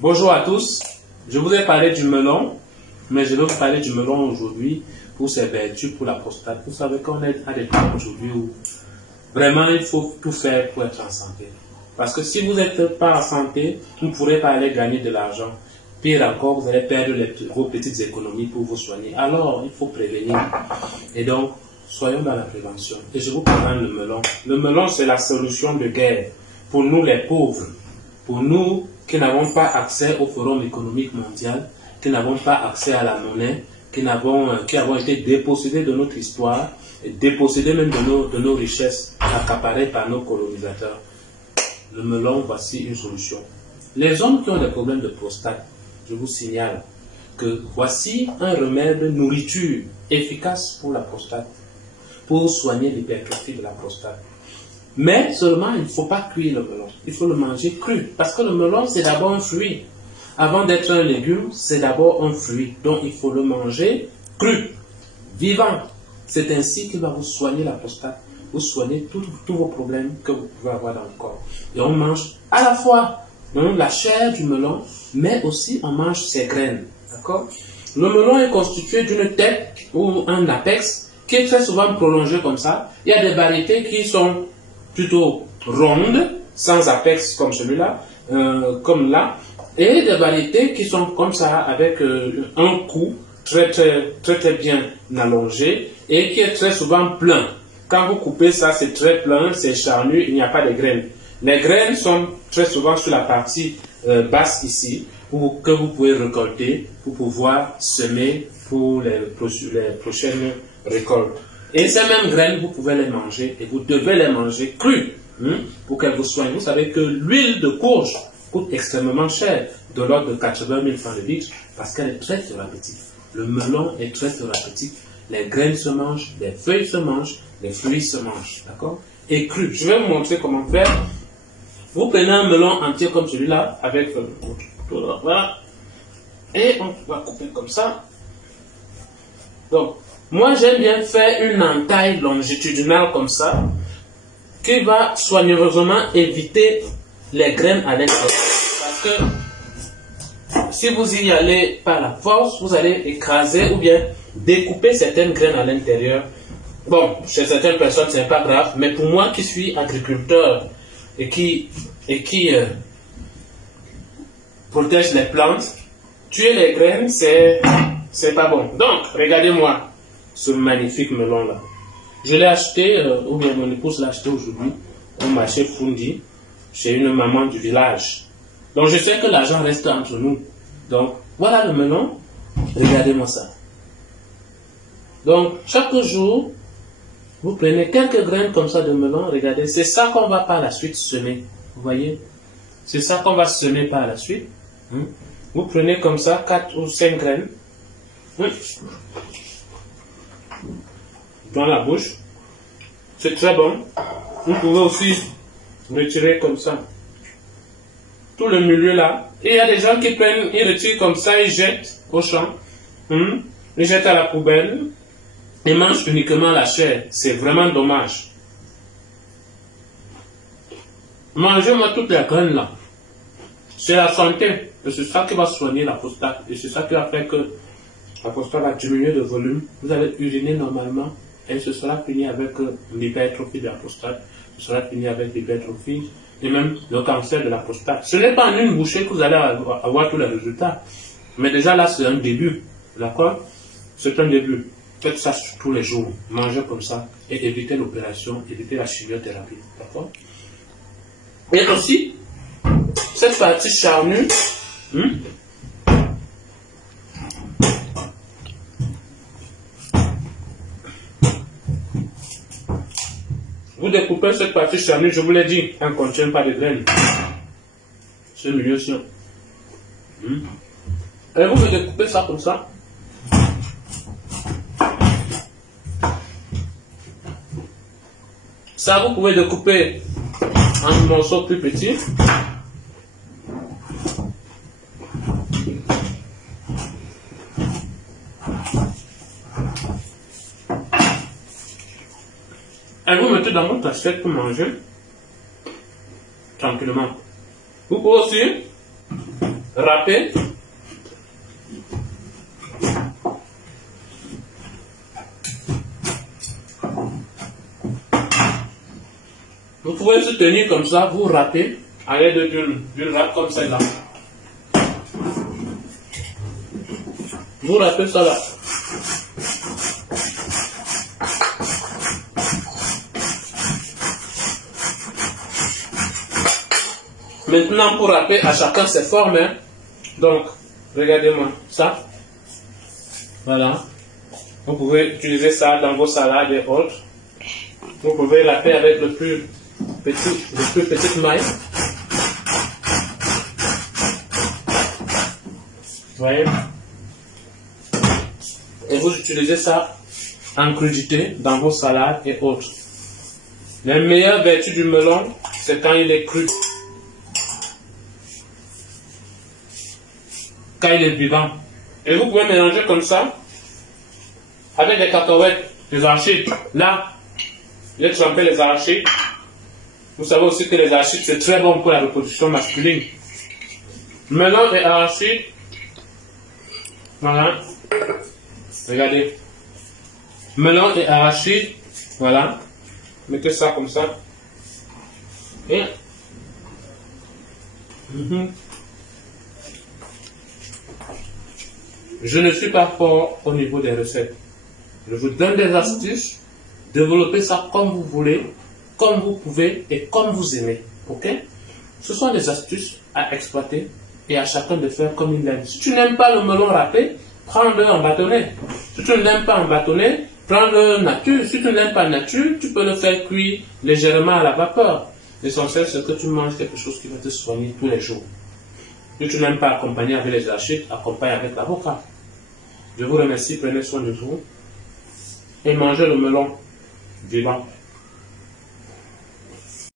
Bonjour à tous, je vous ai parlé du melon, mais je vais vous parler du melon aujourd'hui pour ses vertus pour la prostate. Vous savez qu'on est à des temps aujourd'hui où vraiment il faut tout faire pour être en santé. Parce que si vous n'êtes pas en santé, vous ne pourrez pas aller gagner de l'argent. Pire encore, vous allez perdre vos petites économies pour vous soigner. Alors, il faut prévenir. Et donc, soyons dans la prévention. Et je vous présente le melon. Le melon, c'est la solution de guerre pour nous les pauvres. Pour nous qui n'avons pas accès au Forum économique mondial, qui n'avons pas accès à la monnaie, qui avons été dépossédés de notre histoire, et dépossédés même de nos richesses accaparées par nos colonisateurs. Le melon, voici une solution. Les hommes qui ont des problèmes de prostate, je vous signale que voici un remède de nourriture efficace pour la prostate, pour soigner l'hypertrophie de la prostate. Mais seulement, il ne faut pas cuire le melon. Il faut le manger cru. Parce que le melon, c'est d'abord un fruit. Avant d'être un légume, c'est d'abord un fruit. Donc, il faut le manger cru, vivant. C'est ainsi qu'il va vous soigner la prostate, vous soigner tous vos problèmes que vous pouvez avoir dans le corps. Et on mange à la fois la chair du melon, mais aussi on mange ses graines. D'accord? Le melon est constitué d'une tête ou un apex qui est très souvent prolongé comme ça. Il y a des variétés qui sont plutôt rondes, sans apex comme celui-là, comme là, et des variétés qui sont comme ça, avec un cou très bien allongé, et qui est très souvent plein. Quand vous coupez ça, c'est très plein, c'est charnu, il n'y a pas de graines. Les graines sont très souvent sur la partie basse ici, que vous pouvez récolter pour pouvoir semer pour les prochaines récoltes. Et ces mêmes graines, vous pouvez les manger et vous devez les manger crues pour qu'elles vous soignent. Vous savez que l'huile de courge coûte extrêmement cher, de l'ordre de 80 000 francs le litre, parce qu'elle est très thérapeutique. Le melon est très thérapeutique. Les graines se mangent, les feuilles se mangent, les fruits se mangent. D'accord? Et cru. Je vais vous montrer comment faire. Vous prenez un melon entier comme celui-là, avec voilà, et on va couper comme ça. Donc, moi j'aime bien faire une entaille longitudinale comme ça, qui va soigneusement éviter les graines à l'intérieur. Parce que si vous y allez par la force, vous allez écraser ou bien découper certaines graines à l'intérieur. Bon, chez certaines personnes, ce n'est pas grave, mais pour moi qui suis agriculteur et qui protège les plantes, tuer les graines, c'est pas bon. Donc, regardez-moi ce magnifique melon-là. Je l'ai acheté, ou bien mon épouse l'a acheté aujourd'hui, au marché Fundi, chez une maman du village. Donc, je sais que l'argent reste entre nous. Donc, voilà le melon. Regardez-moi ça. Donc, chaque jour, vous prenez quelques graines comme ça de melon. Regardez, c'est ça qu'on va par la suite semer. Vous voyez? C'est ça qu'on va semer par la suite. Vous prenez comme ça 4 ou 5 graines. Dans la bouche. C'est très bon. Vous pouvez aussi retirer comme ça tout le milieu là. Et il y a des gens qui prennent, ils retirent comme ça, ils jettent au champ. Ils jettent à la poubelle. Ils mangent uniquement la chair. C'est vraiment dommage. Mangez-moi toutes les graines là. C'est la santé. Et c'est ça qui va soigner la prostate. Et c'est ça qui va faire que la prostate va diminuer de volume. Vous allez uriner normalement. Et ce sera fini avec l'hypertrophie de la prostate. Ce sera fini avec l'hypertrophie et même le cancer de la prostate. Ce n'est pas en une bouchée que vous allez avoir tous les résultats. Mais déjà là, c'est un début. D'accord? C'est un début. Faites ça tous les jours. Mangez comme ça. Et évitez l'opération, évitez la chimiothérapie. D'accord? Et aussi, cette partie charnue, vous découpez cette partie charnue, je vous l'ai dit, elle ne contient pas de graines. Ce milieu-ci. Et vous me découpez ça comme ça. Ça, vous pouvez découper en morceaux plus petits. Et vous mettez dans votre assiette pour manger tranquillement. Vous pouvez aussi râper. Vous pouvez se tenir comme ça, vous râpez à l'aide d'une râpe comme celle-là. Vous râpez ça là. Maintenant, pour râper, à chacun ses formes. Hein. Donc, regardez-moi ça. Voilà. Vous pouvez utiliser ça dans vos salades et autres. Vous pouvez râper avec le plus petite maille. Vous voyez? Et vous utilisez ça en crudité dans vos salades et autres. La meilleure vertu du melon, c'est quand il est cru. Quand il est vivant. Et vous pouvez mélanger comme ça avec des cacahuètes, des arachides. Là, j'ai trempé les arachides. Vous savez aussi que les arachides, c'est très bon pour la reproduction masculine. Melon et arachides. Voilà. Regardez. Melon et arachides. Voilà. Mettez ça comme ça. Et. Je ne suis pas fort au niveau des recettes. Je vous donne des astuces. Développez ça comme vous voulez, comme vous pouvez et comme vous aimez. Ok? Ce sont des astuces à exploiter et à chacun de faire comme il l'aime. Si tu n'aimes pas le melon râpé, prends-le en bâtonnet. Si tu ne l'aimes pas en bâtonnet, prends-le nature. Si tu n'aimes pas nature, tu peux le faire cuire légèrement à la vapeur. L'essentiel, c'est que tu manges quelque chose qui va te soigner tous les jours. Si tu n'aimes pas accompagner avec les arachides, accompagne avec l'avocat. Je vous remercie, prenez soin de vous et mangez le melon vivant.